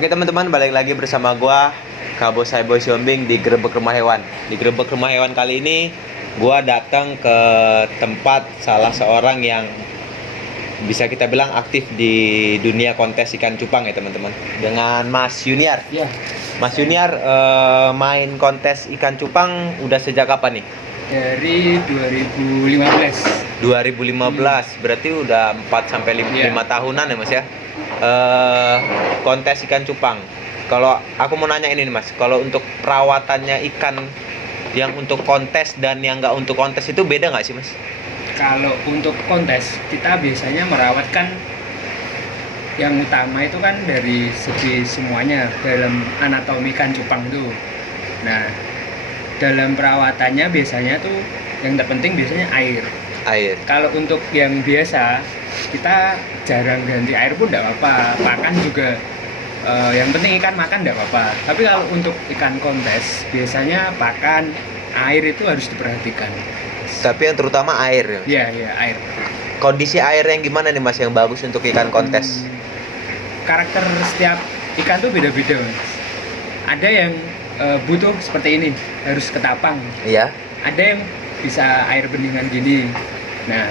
Oke teman-teman, balik lagi bersama gua Kabo Saiboy Siombing di Grebek Rumah Hewan. Di Grebek Rumah Hewan kali ini gua datang ke tempat salah seorang yang bisa kita bilang aktif di dunia kontes ikan cupang ya teman-teman. Dengan Mas Yuniar. Ya, Mas Yuniar main kontes ikan cupang udah sejak kapan nih? dari 2015. 2015, berarti udah 4 sampai 5 Iya. tahunan ya Mas ya. Kontes ikan cupang. Kalau aku mau nanya ini nih Mas, kalau untuk perawatannya ikan yang untuk kontes dan yang nggak untuk kontes itu beda nggak sih Mas? Kalau untuk kontes, kita biasanya merawatkan yang utama itu kan dari segi semuanya dalam anatomi ikan cupang itu. Nah, dalam perawatannya biasanya tuh yang terpenting biasanya air. Air. Kalau untuk yang biasa, kita jarang ganti air pun tidak apa-apa. Pakan juga, yang penting ikan makan tidak apa-apa. Tapi kalau untuk ikan kontes, biasanya pakan, air itu harus diperhatikan. Tapi yang terutama air ya. Iya, air. Kondisi air yang gimana nih Mas yang bagus untuk ikan kontes? Karakter setiap ikan tuh beda-beda, Mas. Ada yang butuh seperti ini, harus ketapang. Iya. Ada yang bisa air beningan gini. Nah,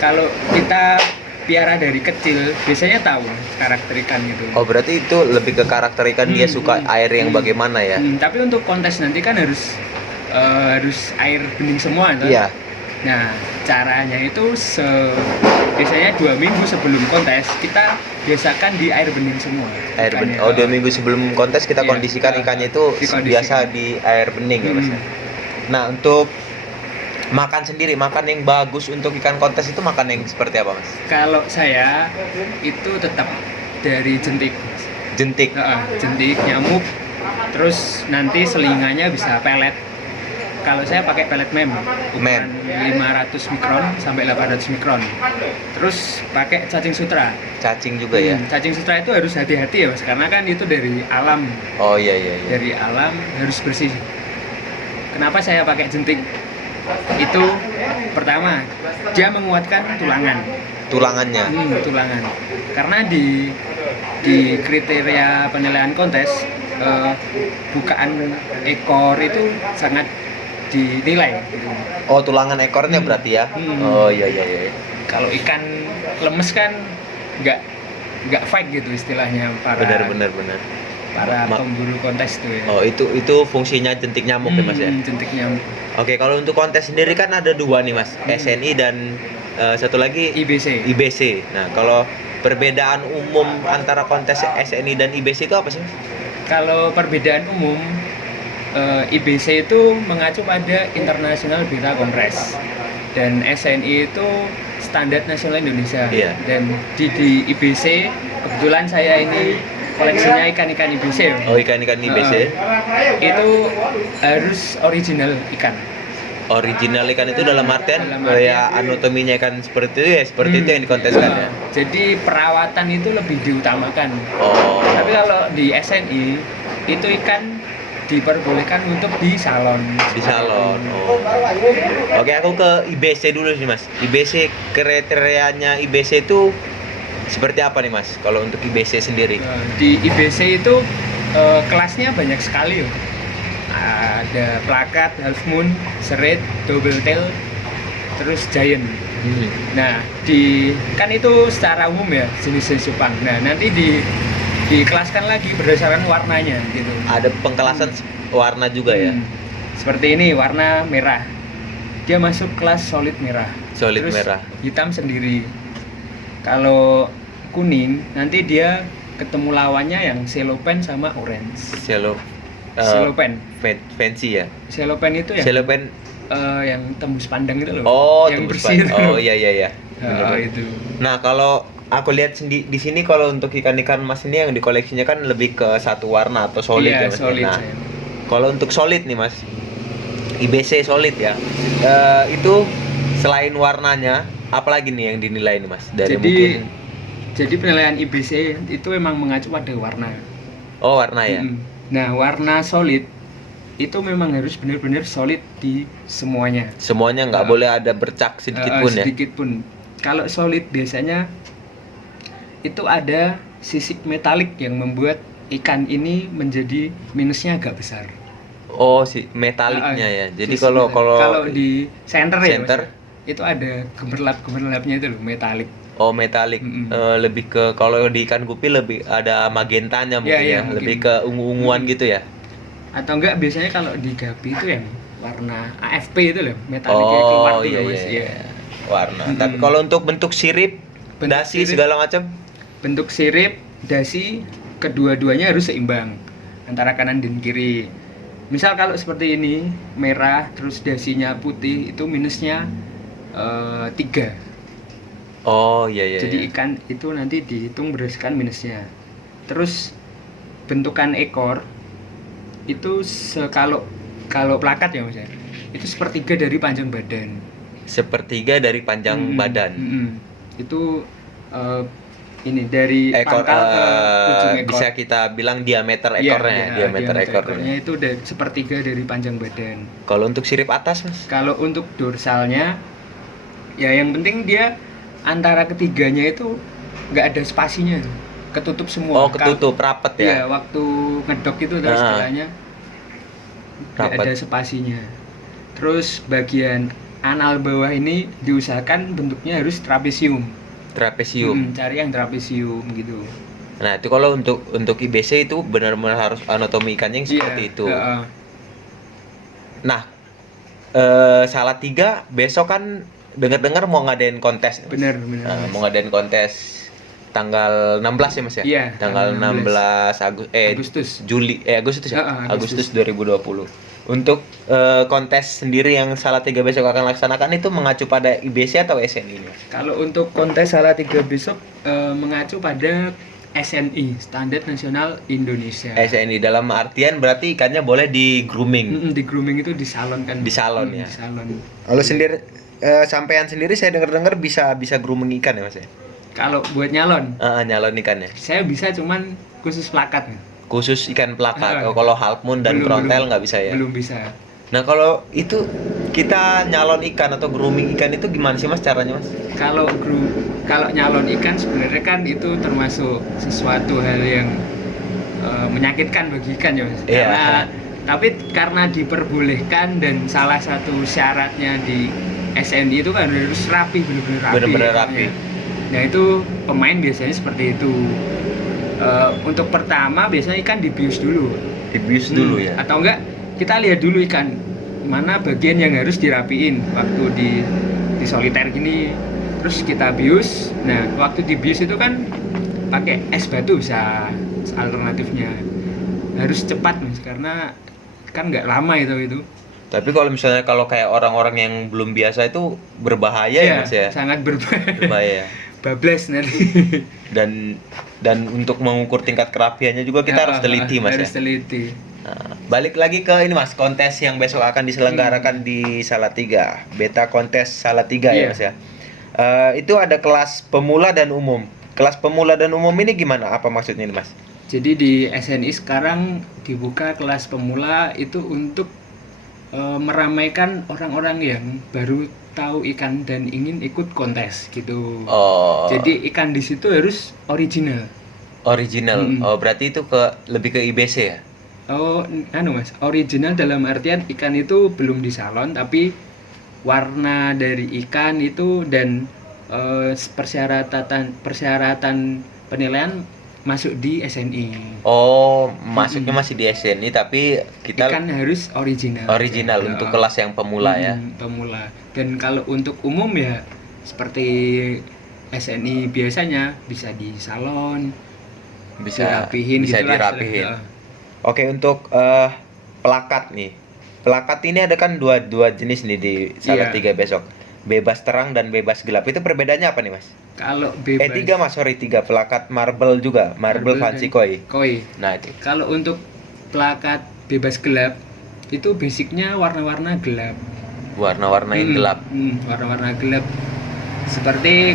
kalau kita piara dari kecil, biasanya tahu karakter ikan gitu. Oh, berarti itu lebih ke karakter ikan dia suka air yang bagaimana ya? Tapi untuk kontes nanti kan harus air bening semua, toh? Iya. Nah, caranya itu biasanya 2 minggu sebelum kontes kita biasakan di air bening semua. Air bening. ikannya. Oh, 2 minggu sebelum kontes kita Iya, kondisikan ikannya itu dikondisikan. biasa di air bening ya Mas ya? Nah, untuk makan sendiri, makan yang bagus untuk ikan kontes itu makan yang seperti apa Mas? Kalau saya itu tetap dari jentik. Jentik. Jentik, nyamuk, terus nanti selingannya bisa pelet. Kalau saya pakai pelet mem, ukuran 500 mikron sampai 800 mikron. Terus pakai cacing sutra. Cacing juga ya? Cacing sutra itu harus hati-hati ya Mas, karena kan itu dari alam. Oh iya. Dari alam harus bersih. Kenapa saya pakai jentik? Itu pertama, dia menguatkan tulangan. Tulangannya. Tulangan. Karena di kriteria penilaian kontes, bukaan ekor itu sangat dinilai gitu. Oh, tulangan ekornya berarti ya? Oh iya. Kalau ikan lemes kan nggak fight gitu istilahnya para Benar. pemburu kontes tuh ya. Oh, itu fungsinya jentik nyamuk ya Mas ya? Jentik nyamuk. Oke, kalau untuk kontes sendiri kan ada 2 nih Mas, SNI dan satu lagi IBC. Nah, kalau perbedaan umum antara kontes SNI dan IBC itu apa sih Mas? Kalau perbedaan umum, IBC itu mengacu pada International Beta Congress dan SNI itu Standar Nasional Indonesia. Iya. Dan di IBC kebetulan saya ini koleksinya ikan-ikan IBC. Oh, ikan-ikan IBC. Itu harus original ikan. Original ikan itu dalam artian kayak anatominya ikan seperti itu ya, seperti itu yang dikonteskan ya. Jadi perawatan itu lebih diutamakan. Oh. Tapi kalau di SNI itu ikan diperbolehkan untuk di salon. Di salon. Oh. Oke, aku ke IBC dulu sih Mas. IBC, kriterianya IBC itu seperti apa nih Mas? Kalau untuk IBC sendiri? Di IBC itu kelasnya banyak sekali loh. Ada plakat, half moon, serit, double tail, terus giant. Nah, kan itu secara umum ya jenis-jenis cupang. Nah, nanti dikelaskan lagi berdasarkan warnanya gitu. Ada pengkelasan warna juga ya? Seperti ini, warna merah. Dia masuk kelas solid merah. Solid Terus merah. hitam sendiri. Kalau kuning, nanti dia ketemu lawannya yang cellophane sama orange. Cellophane. Fancy ya? Cellophane itu yang Cellophane yang tembus pandang itu loh. oh, yang tembus bersih itu. Oh iya. Bener. Itu. Nah, kalau aku lihat di sini kalau untuk ikan-ikan Mas ini yang dikoleksinya kan lebih ke satu warna atau solid ya Iya, Mas. solid. Nah, kalau untuk solid nih Mas, IBC solid ya. Itu selain warnanya, apalagi nih yang dinilai nih Mas? Jadi penilaian IBC itu memang mengacu pada warna. Oh, warna ya. Nah, warna solid itu memang harus benar-benar solid di semuanya. Semuanya nggak boleh ada bercak sedikit pun ya. Sedikit pun. Kalau solid biasanya itu ada sisik metalik yang membuat ikan ini menjadi minusnya agak besar. Oh, si metaliknya ya. Jadi Sisi kalau metalik. Kalau di center ya, Mas, center, itu ada gemerlap-gemerlapnya itu loh, metalik. oh metalik. Lebih ke kalau di ikan gupi lebih ada magentanya mungkin Iya, ya, mungkin. lebih ke ungu-unguan gitu ya. Atau enggak biasanya kalau di gapi itu yang warna AFP itu loh, metaliknya keluar Oh tuh iya loh, iya, Mas. iya. Warna. Tapi kalau untuk bentuk sirip, Bentuk dasi sirip. segala macam, Bentuk sirip, dasi, kedua-duanya harus seimbang antara kanan dan kiri. Misal kalau seperti ini merah terus dasinya putih itu minusnya 3. oh iya iya. Jadi iya. ikan itu nanti dihitung berdasarkan minusnya. Terus bentukan ekor itu kalau plakat ya Mas ya, itu sepertiga dari panjang badan. Sepertiga dari panjang badan. Itu eh, ini dari Ekor pangkal ke ujung ekor. bisa kita bilang diameter Iya, ekornya, iya, diameter ekornya. ekornya itu sepertiga dari panjang badan. Kalau untuk sirip atas, Mas? Kalau untuk dorsalnya, ya yang penting dia antara ketiganya itu nggak ada spasinya, ketutup semua. Oh, ketutup rapet ya. Iya, waktu ngedok itu Ah. istilahnya nggak Rapet. ada spasinya. Terus bagian anal bawah ini diusahakan bentuknya harus trapesium. Trapesium. Cari yang trapesium gitu. Nah, itu kalau untuk IBC itu benar-benar harus anatomi ikannya yang seperti Iya, itu. heeh. Nah, Salatiga besok kan dengar-dengar mau ngadain kontes. Mas. Bener. Nah, mau ngadain kontes tanggal 16 ya Mas ya? Iya, Tanggal 16 Agustus. Agustus ya? Agustus. Agustus 2020. Untuk kontes sendiri yang Salatiga besok akan laksanakan itu mengacu pada IBC atau SNI ini? Mas? Kalau untuk kontes Salatiga besok mengacu pada SNI, Standar Nasional Indonesia. SNI dalam artian berarti ikannya boleh di grooming. Di grooming itu di salon kan. Di salon ya. Di salon. Kalau sendiri sampean sendiri saya dengar-dengar bisa grooming ikan ya Mas ya? Kalau buat nyalon, Nyalon ikannya. saya bisa cuman khusus plakat. Khusus ikan plakat. Ah. Oh, kalau half moon dan frontal nggak bisa ya? Belum bisa. Nah, kalau itu kita nyalon ikan atau grooming ikan itu gimana sih Mas caranya Mas? Kalau nyalon ikan sebenarnya kan itu termasuk sesuatu hal yang menyakitkan bagi ikan ya Mas. Iya. Karena diperbolehkan dan salah satu syaratnya di SNI itu kan harus rapi, benar-benar rapi. Benar-benar ikannya. rapi. Nah itu pemain biasanya seperti itu. Untuk pertama biasanya ikan dibius dulu. Dibius dulu ya. Atau enggak kita lihat dulu ikan mana bagian yang harus dirapiin waktu di soliter gini. Terus kita bius. Nah waktu dibius itu kan pakai es batu bisa alternatifnya. Harus cepat Mas karena kan nggak lama itu. Tapi kalau misalnya kayak orang-orang yang belum biasa itu berbahaya ya Mas ya? Sangat berbahaya. Berbahaya. Bablas nanti. Dan untuk mengukur tingkat kerapiannya juga kita harus teliti Mas harus ya. teliti. Nah, balik lagi ke ini Mas, kontes yang besok akan diselenggarakan di Salatiga, beta kontes Salatiga ya Iya. Mas ya. Itu ada kelas pemula dan umum. Kelas pemula dan umum ini gimana? Apa maksudnya ini Mas? Jadi di SNI sekarang dibuka kelas pemula itu untuk meramaikan orang-orang yang baru tahu ikan dan ingin ikut kontes gitu. Oh. Jadi ikan di situ harus original. Original. Mm-mm. Oh, berarti itu lebih ke IBC ya? Oh, Mas, original dalam artian ikan itu belum di salon tapi warna dari ikan itu dan persyaratan penilaian masuk di SNI. Oh, masuknya masih di SNI tapi kita Ikan harus original. original untuk kelas yang pemula ya. Pemula. Dan kalau untuk umum ya seperti SNI biasanya bisa di salon, Bisa dirapihin bisa gitulah dirapihin. istilahnya. Oke, untuk pelakat nih. Pelakat ini ada kan dua jenis nih di Salatiga besok. Bebas terang dan bebas gelap. Itu perbedaannya apa nih, Mas? Kalau bebas tiga pelakat marble juga, marble fancy koi. koi. Nah, itu. Kalau untuk pelakat bebas gelap itu basicnya warna-warna gelap. Warna-warnain gelap. Warna-warna gelap. Seperti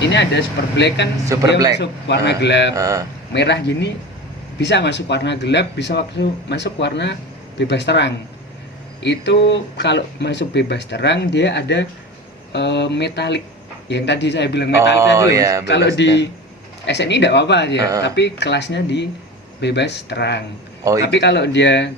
ini ada super black kan, Super dia black. masuk warna gelap. Ah. Merah gini bisa masuk warna gelap, bisa masuk warna bebas terang. Itu kalau masuk bebas terang dia ada metalik. Yang tadi saya bilang metalik tadi. iya, Kalau bebas di SNI tidak apa-apa aja, Heeh. tapi kelasnya di bebas terang. Oh, Tapi kalau dia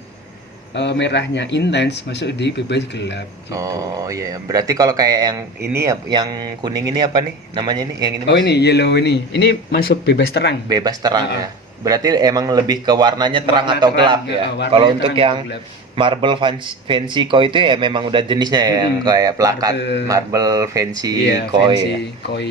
merahnya intens masuk di bebas gelap gitu. Oh iya, berarti kalau kayak yang ini yang kuning ini apa nih namanya nih? Yang ini Oh Mas? ini yellow ini masuk bebas terang. Bebas terang Heeh. ya. Berarti emang lebih ke warnanya terang Warna atau terang, gelap ya. warnanya Kalau terang untuk atau yang gelap. marble fancy koi itu ya memang udah jenisnya ya, yang Mm-mm. kayak plakat Marble. marble fancy Iya, koi ya. fancy koi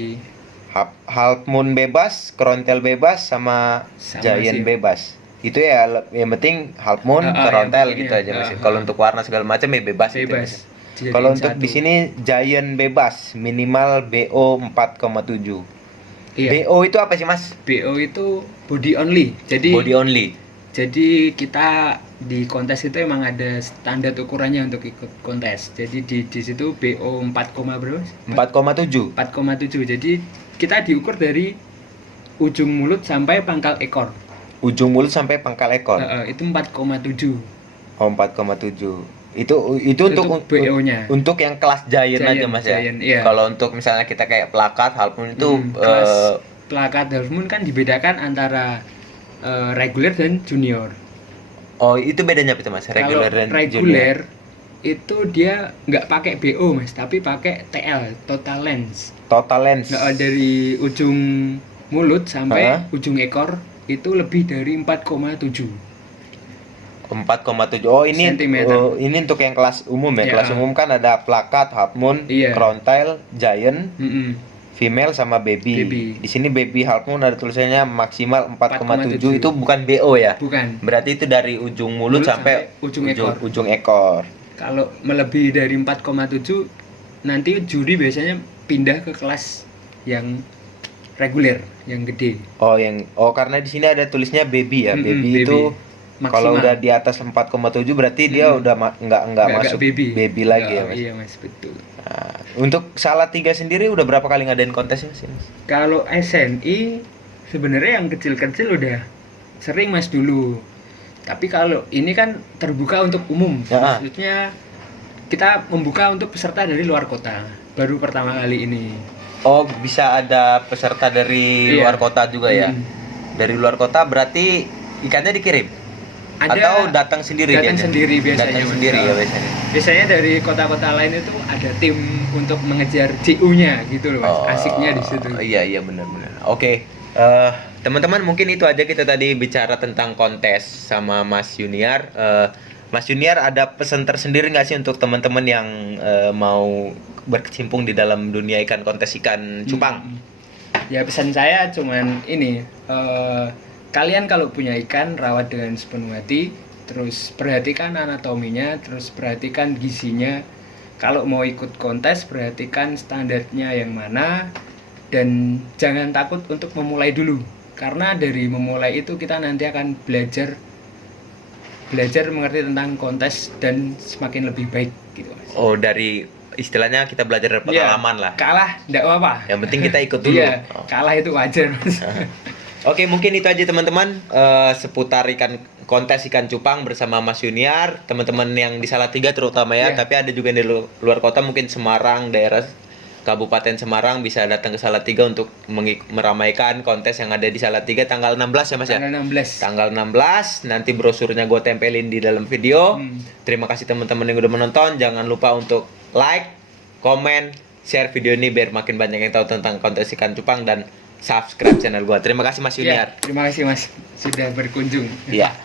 Half moon bebas, krontel bebas, sama sama giant sih. bebas. Itu ya yang penting half moon, Yang krontel penting gitu ya. aja Mas. Kalau untuk warna segala macam ya bebas gitu, Bebas. Mas. Dijadiin Kalau untuk satu. di sini giant bebas, minimal BO 4,7. Iya. BO itu apa sih Mas? BO itu body only. Jadi Body only. Jadi kita di kontes itu emang ada standar ukurannya untuk ikut kontes. Jadi di situ BO 4, berapa? 4,7. 4,7. Jadi kita diukur dari ujung mulut sampai pangkal ekor. Ujung mulut sampai pangkal ekor. Itu 4,7. Oh, 4,7. Itu untuk BO-nya. untuk yang kelas giant aja Mas ya. Giant, iya. Kalau untuk misalnya kita kayak plakat half moon itu Kelas plakat half moon kan dibedakan antara reguler dan junior. oh, itu bedanya apa itu Mas? Regular Kalau dan junior. reguler itu dia nggak pakai BO Mas, tapi pakai TL, total lens. Total lens. Nggak, dari ujung mulut sampai Hah? ujung ekor itu lebih dari 4,7 4,7. Oh, ini Sentimeter. ini untuk yang kelas umum ya. Ya. Kelas umum kan ada plakat, half moon, Iya. krontail, giant, Mm-mm. female sama baby. Baby. Di sini baby half moon ada tulisannya maksimal 4,7. 4,7. Itu bukan BO ya. Bukan. Berarti itu dari ujung mulut, Mulut sampai sampai ujung ekor. ujung ekor. Kalau melebihi dari 4,7 nanti juri biasanya pindah ke kelas yang reguler, yang gede. Karena di sini ada tulisnya baby ya. Mm-mm, Baby baby. itu kalau Maksimal. udah di atas 4,7 berarti dia Mm-mm. udah nggak masuk baby. lagi ya, Oh, Mas. Iya Mas, betul. Nah, untuk Salatiga sendiri udah berapa kali ngadain kontesnya sih, Mas? Kalau SNI sebenarnya yang kecil-kecil udah sering Mas dulu. Tapi kalau ini kan terbuka untuk umum. Ya. Maksudnya kita membuka untuk peserta dari luar kota. Baru pertama kali ini. Oh, bisa ada peserta dari Iya. luar kota juga ya? Mm. Dari luar kota berarti ikannya dikirim? Atau datang sendiri Datang dianya? sendiri biasanya. Datang Mas. sendiri ya biasanya? Biasanya dari kota-kota lain itu ada tim untuk mengejar CU-nya gitu loh Mas. Oh, Asiknya di situ. Iya benar-benar. Oke, teman-teman mungkin itu aja kita tadi bicara tentang kontes sama Mas Yuniar. Mas Yuniar ada pesan tersendiri nggak sih untuk teman-teman yang mau berkecimpung di dalam dunia ikan kontes ikan cupang? Ya pesan saya cuman ini, kalian kalau punya ikan rawat dengan sepenuh hati, terus perhatikan anatominya, terus perhatikan gizinya. Kalau mau ikut kontes perhatikan standarnya yang mana, dan jangan takut untuk memulai dulu, karena dari memulai itu kita nanti akan belajar mengerti tentang kontes dan semakin lebih baik gitu Mas. Oh, dari istilahnya kita belajar dari Iya, pengalaman lah. kalah enggak apa-apa. Yang penting kita ikut dulu. Iya, Oh. kalah itu wajar Mas. Oke, mungkin itu aja teman-teman, seputar kontes ikan cupang bersama Mas Yuniar, teman-teman yang di Salatiga terutama ya, Iya. tapi ada juga yang di luar kota, mungkin Semarang, daerah Kabupaten Semarang bisa datang ke Salatiga untuk meramaikan kontes yang ada di Salatiga tanggal 16 ya Mas ya. Tanggal 16. Tanggal 16, nanti brosurnya gue tempelin di dalam video. Terima kasih teman-teman yang udah menonton. Jangan lupa untuk like, komen, share video ini biar makin banyak yang tahu tentang kontes ikan cupang, dan subscribe channel gue. Terima kasih Mas Ya, Yuniar. terima kasih Mas sudah berkunjung. Iya.